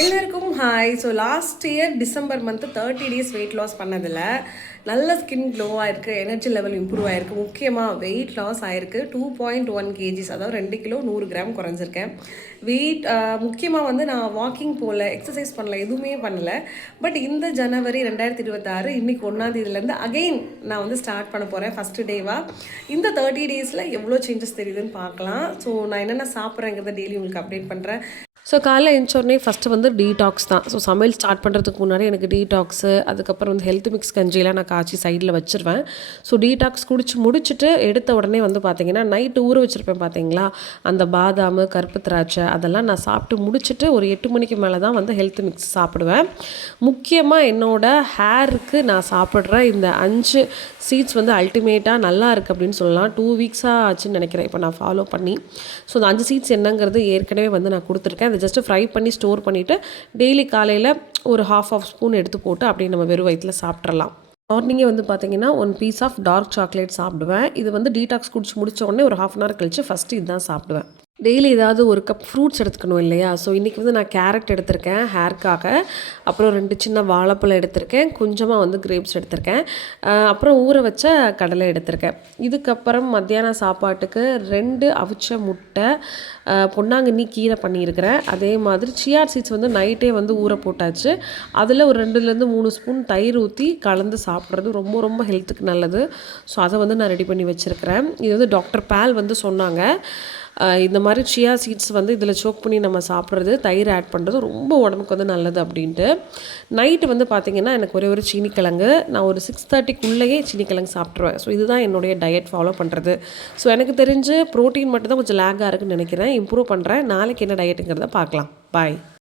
எல்லாருக்கும் hi. So last year December month 30 days weight loss பண்ணதில் நல்ல ஸ்கின் க்ளோவாக இருக்குது, எனர்ஜி லெவல் இம்ப்ரூவ் ஆகிருக்கு, முக்கியமாக வெயிட் லாஸ் ஆகிருக்கு. 2.1 kgs, அதாவது 2 கிலோ 100 கிராம் குறைஞ்சிருக்கேன். வெயிட் முக்கியமாக வந்து நான் வாக்கிங் போகல, எக்ஸசைஸ் பண்ணல, எதுவுமே பண்ணலை. பட் இந்த ஜனவரி 2026 இன்றைக்கி 1ஆம் தேதியிலேருந்து அகெயின் நான் வந்து ஸ்டார்ட் பண்ண போகிறேன் ஃபஸ்ட்டு டேவாக. இந்த 30 டேஸில் எவ்வளோ சேஞ்சஸ் தெரியுதுன்னு பார்க்கலாம். ஸோ நான் என்னென்ன சாப்பிட்றேங்கிறத டெய்லி உங்களுக்கு அப்டேட் பண்ணுறேன். ஸோ காலைல எழுந்தோடனே ஃபஸ்ட்டு வந்து டீடாக்ஸ் தான். ஸோ சமையல் ஸ்டார்ட் பண்ணுறதுக்கு முன்னாடி எனக்கு டீடாக்ஸு, அதுக்கப்புறம் வந்து ஹெல்த் மிக்ஸ் கஞ்சியெலாம் நான் காய்ச்சி சைடில் வச்சுருவேன். ஸோ டீடாக்ஸ் முடிச்சுட்டு எடுத்த உடனே வந்து பார்த்திங்கன்னா நைட்டு ஊற வச்சுருப்பேன் பார்த்தீங்களா, அந்த பாதாம், கருப்பு திராட்சை அதெல்லாம் நான் சாப்பிட்டு முடிச்சுட்டு ஒரு 8 மணிக்கு மேலே தான் வந்து ஹெல்த் மிக்ஸ் சாப்பிடுவேன். முக்கியமாக என்னோடய ஹேருக்கு நான் சாப்பிட்ற இந்த 5 சீட்ஸ் வந்து அல்டிமேட்டாக நல்லா இருக்குது அப்படின்னு சொல்லலாம். 2 வீக்ஸாக ஆச்சுன்னு நினைக்கிறேன் இப்போ நான் ஃபாலோ பண்ணி. ஸோ அந்த 5 சீட்ஸ் என்னங்கிறது ஏற்கனவே வந்து நான் கொடுத்துருக்கேன். அதை ஜஸ்ட்டு ஃப்ரை பண்ணி ஸ்டோர் பண்ணிவிட்டு டெய்லி காலையில் ஒரு ½ ஸ்பூன் எடுத்து போட்டு அப்படியே நம்ம வெறும் வயிற்றில் சாப்பிட்றலாம். மார்னிங்கே வந்து பார்த்திங்கன்னா 1 பீஸ் ஆஃப் டார்க் சாக்லேட் சாப்பிடுவேன். இது வந்து டீடாக்ஸ் குடிச்சு முடிச்ச உடனே ஒரு ½ hour கழித்து ஃபஸ்ட்டு இதுதான் சாப்பிடுவேன். டெய்லி ஏதாவது ஒரு கப் ஃப்ரூட்ஸ் எடுத்துக்கணும் இல்லையா. ஸோ இன்றைக்கி வந்து நான் கேரட் எடுத்திருக்கேன் ஹேர்க்காக, அப்புறம் 2 சின்ன வாழைப்பழம் எடுத்திருக்கேன், கொஞ்சமாக வந்து கிரேப்ஸ் எடுத்திருக்கேன், அப்புறம் ஊற வச்ச கடலை எடுத்திருக்கேன். இதுக்கப்புறம் மத்தியான சாப்பாட்டுக்கு 2 அவிச்ச முட்டை, பொன்னாங்கண்ணி கீரை பண்ணியிருக்கிறேன். அதே மாதிரி சியா சீட்ஸ் வந்து நைட்டே வந்து ஊற போட்டாச்சு. அதில் ஒரு 2லேருந்து 3 ஸ்பூன் தயிர் ஊற்றி கலந்து சாப்பிட்றது ரொம்ப ரொம்ப ஹெல்த்துக்கு நல்லது. ஸோ அதை வந்து நான் ரெடி பண்ணி வச்சுருக்கிறேன். இது வந்து டாக்டர் பால் வந்து சொன்னாங்க, இந்த மாதிரி சியா சீட்ஸ் வந்து இதில் சோக் பண்ணி நம்ம சாப்பிட்றது, தயிர் ஆட் பண்ணுறது ரொம்ப உடம்புக்கு வந்து நல்லது அப்படின்ட்டு. நைட்டு வந்து பார்த்திங்கன்னா எனக்கு ஒரு சீனிக்கிழங்கு, நான் ஒரு 6:30க்குள்ளேயே சீனிக்கிழங்கு சாப்பிட்ருவேன். ஸோ இதுதான் என்னுடைய டயட் ஃபாலோ பண்ணுறது. ஸோ எனக்கு தெரிஞ்சு ப்ரோட்டீன் மட்டும் தான் கொஞ்சம் லேக்காக இருக்குதுன்னு நினைக்கிறேன். இம்ப்ரூவ் பண்ணுறேன். நாளைக்கு என்ன டயட்டுங்கிறத பார்க்கலாம். பாய்.